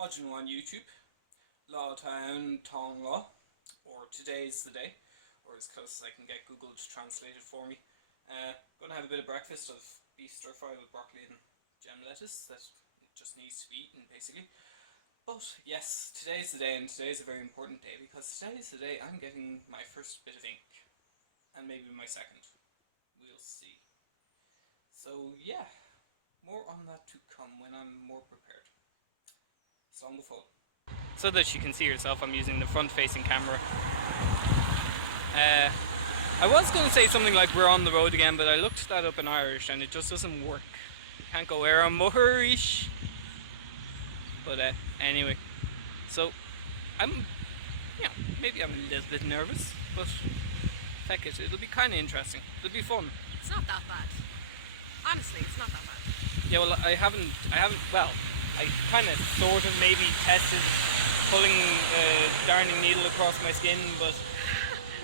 Module on YouTube, Law Town Tong Law, or Today's the Day, or as close as I can get Google to translate it for me. Gonna have a bit of breakfast of beef stir fry with broccoli and gem lettuce that just needs to be eaten basically. But yes, today's the day, and today's a very important day because today's the day I'm getting my first bit of ink, and maybe my second. We'll see. So yeah, more on that to come when I'm more prepared. So on the phone. So that you can see yourself, I'm using the front-facing camera. I was going to say something like we're on the road again, but I looked that up in Irish and it just doesn't work. You can't go "We're on Mohorish." But anyway, so maybe I'm a little bit nervous, but heck it, it'll be kind of interesting. It'll be fun. It's not that bad. Honestly, it's not that bad. Yeah, well, I haven't, well, I kind of sort of maybe tested pulling a darning needle across my skin, but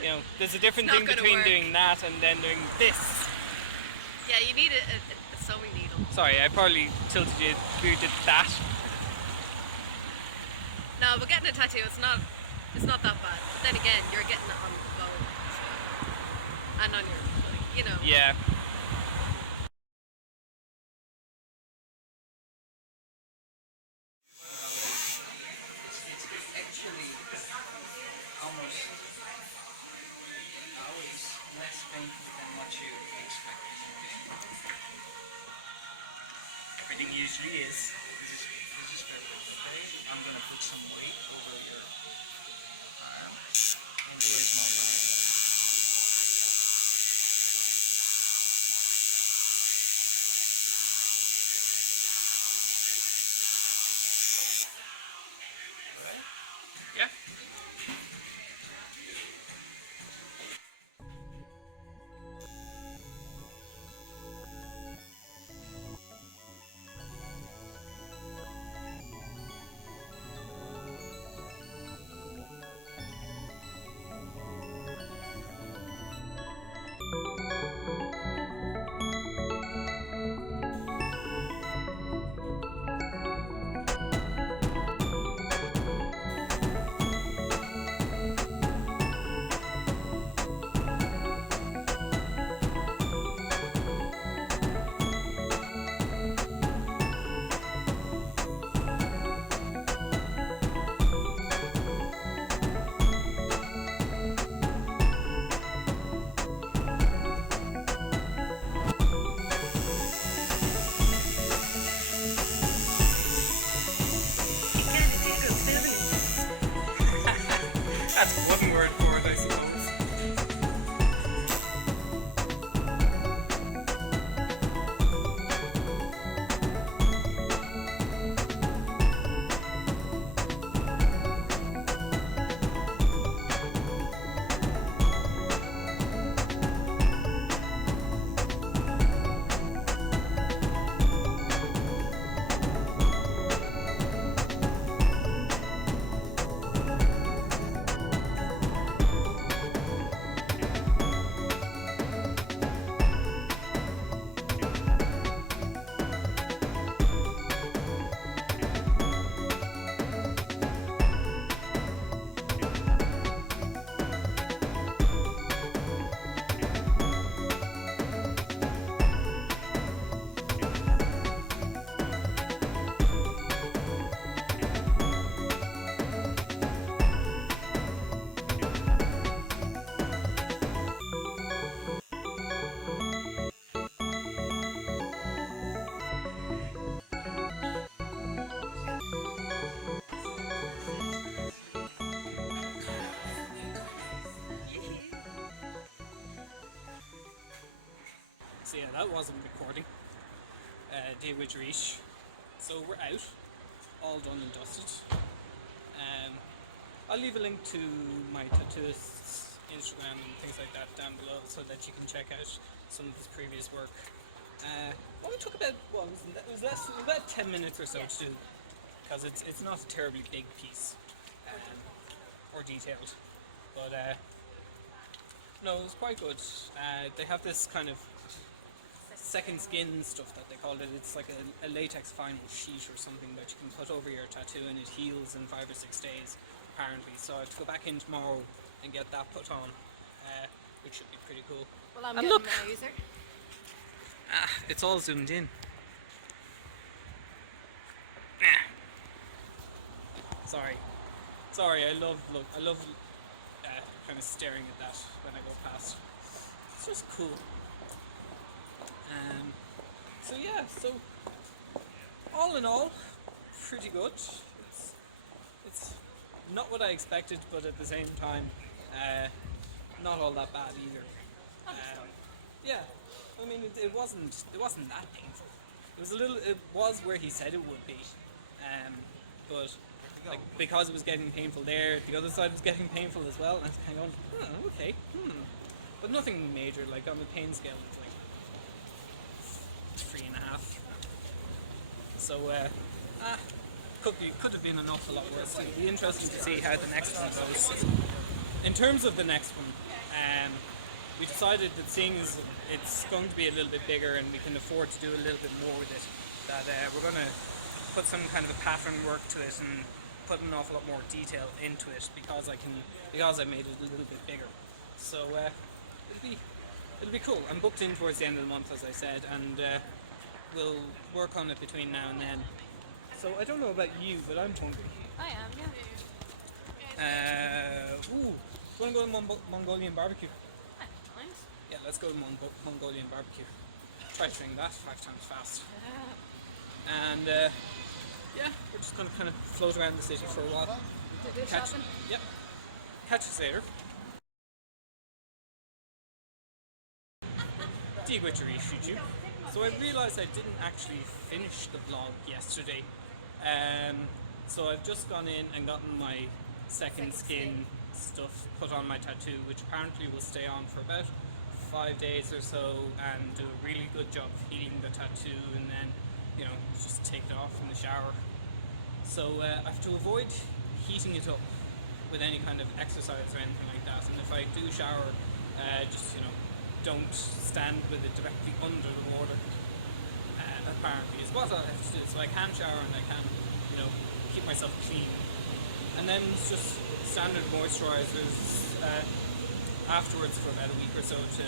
you know, there's a different thing between doing that and then doing this. Yeah, you need a sewing needle. Sorry, I probably tilted you if you did that. No, but getting a tattoo, it's not that bad. But then again, you're getting it on the bone and on your, you know. Yeah. Everything usually is. This is very good, okay? I'm gonna put some weight over your arm and do a small line. Alright? Yeah. That's one word for it, I suppose. So yeah, that wasn't recording. Day with Reef. So we're out, all done and dusted. I'll leave a link to my tattooist's Instagram and things like that down below so that you can check out some of his previous work. Only took about, it was about 10 minutes or so to do, because it's not a terribly big piece or detailed, but no, it was quite good. They have this kind of second skin stuff that they call it. It's like a latex vinyl sheet or something that you can put over your tattoo, and it heals in 5 or 6 days apparently. So I have to go back in tomorrow and get that put on, which should be pretty cool. Well, I'm And getting look. my user. It's all zoomed in. Sorry. I love kind of staring at that when I go past. It's just cool. So all in all, pretty good. It's not what I expected, but at the same time, not all that bad either. Yeah, I mean it wasn't that painful. It was where he said it would be, but like because it was getting painful there, the other side was getting painful as well, and I was kind of going, okay, but nothing major. Like on the pain scale, it's like 3.5. So could have been an awful lot worse. It'll be interesting to see how the next one goes. In terms of the next one, we decided that seeing as it's going to be a little bit bigger and we can afford to do a little bit more with it, that we're going to put some kind of a pattern work to it and put an awful lot more detail into it because I made it a little bit bigger. So it'll be cool. I'm booked in towards the end of the month, as I said, and we'll work on it between now and then. So I don't know about you, but I'm hungry. I am, yeah. You want to go to Mongolian barbecue? Mind? Yeah, let's go to Mongolian barbecue. Try saying that 5 times fast. And yeah, we're just going to kind of float around the city for a while. Shopping? Yep. Catch us later. YouTube. So I realised I didn't actually finish the vlog yesterday. So I've just gone in and gotten my second skin stuff put on my tattoo, which apparently will stay on for about 5 days or so and do a really good job of healing the tattoo, and then just take it off in the shower. So I have to avoid heating it up with any kind of exercise or anything like that, and if I do shower, don't stand with it directly under the water. Apparently is what I have to do, so I can shower and I can keep myself clean. And then it's just standard moisturisers afterwards for about a week or so to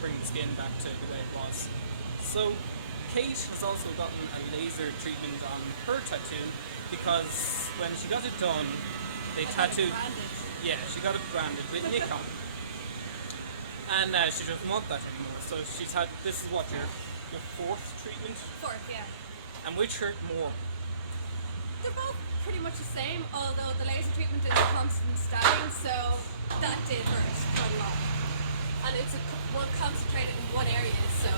bring the skin back to the way it was. So Kate has also gotten a laser treatment on her tattoo because when she got it done, they tattooed. Yeah, she got it branded with Nikon, and she doesn't want that anymore. So she's had, this is what, your 4th treatment? 4th, yeah. And which hurt more? They're both pretty much the same, although the laser treatment is a constant stabbing, so that did hurt quite a lot. And it's one concentrated in one area, so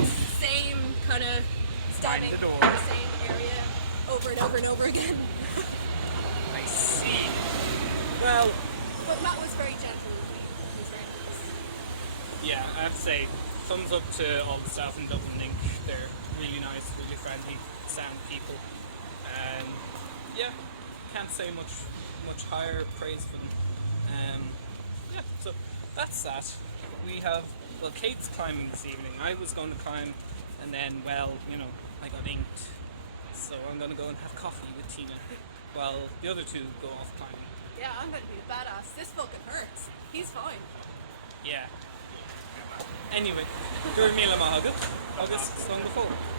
it's the same kind of stabbing in the same area over and over and over again. I see. Well, but Matt was very gentle with me. He was very nice. Yeah, I have to say, thumbs up to all the staff in Dublin Ink. They're really nice, really friendly, sound people. Yeah, can't say much higher praise for them. Yeah, so that's that. We have, Kate's climbing this evening. I was going to climb, and then, I got inked. So I'm going to go and have coffee with Tina while the other two go off climbing. Yeah, I'm going to be a badass. This fucking hurts. He's fine. Yeah. Anyway, you're Mila Agus, slán go fóill.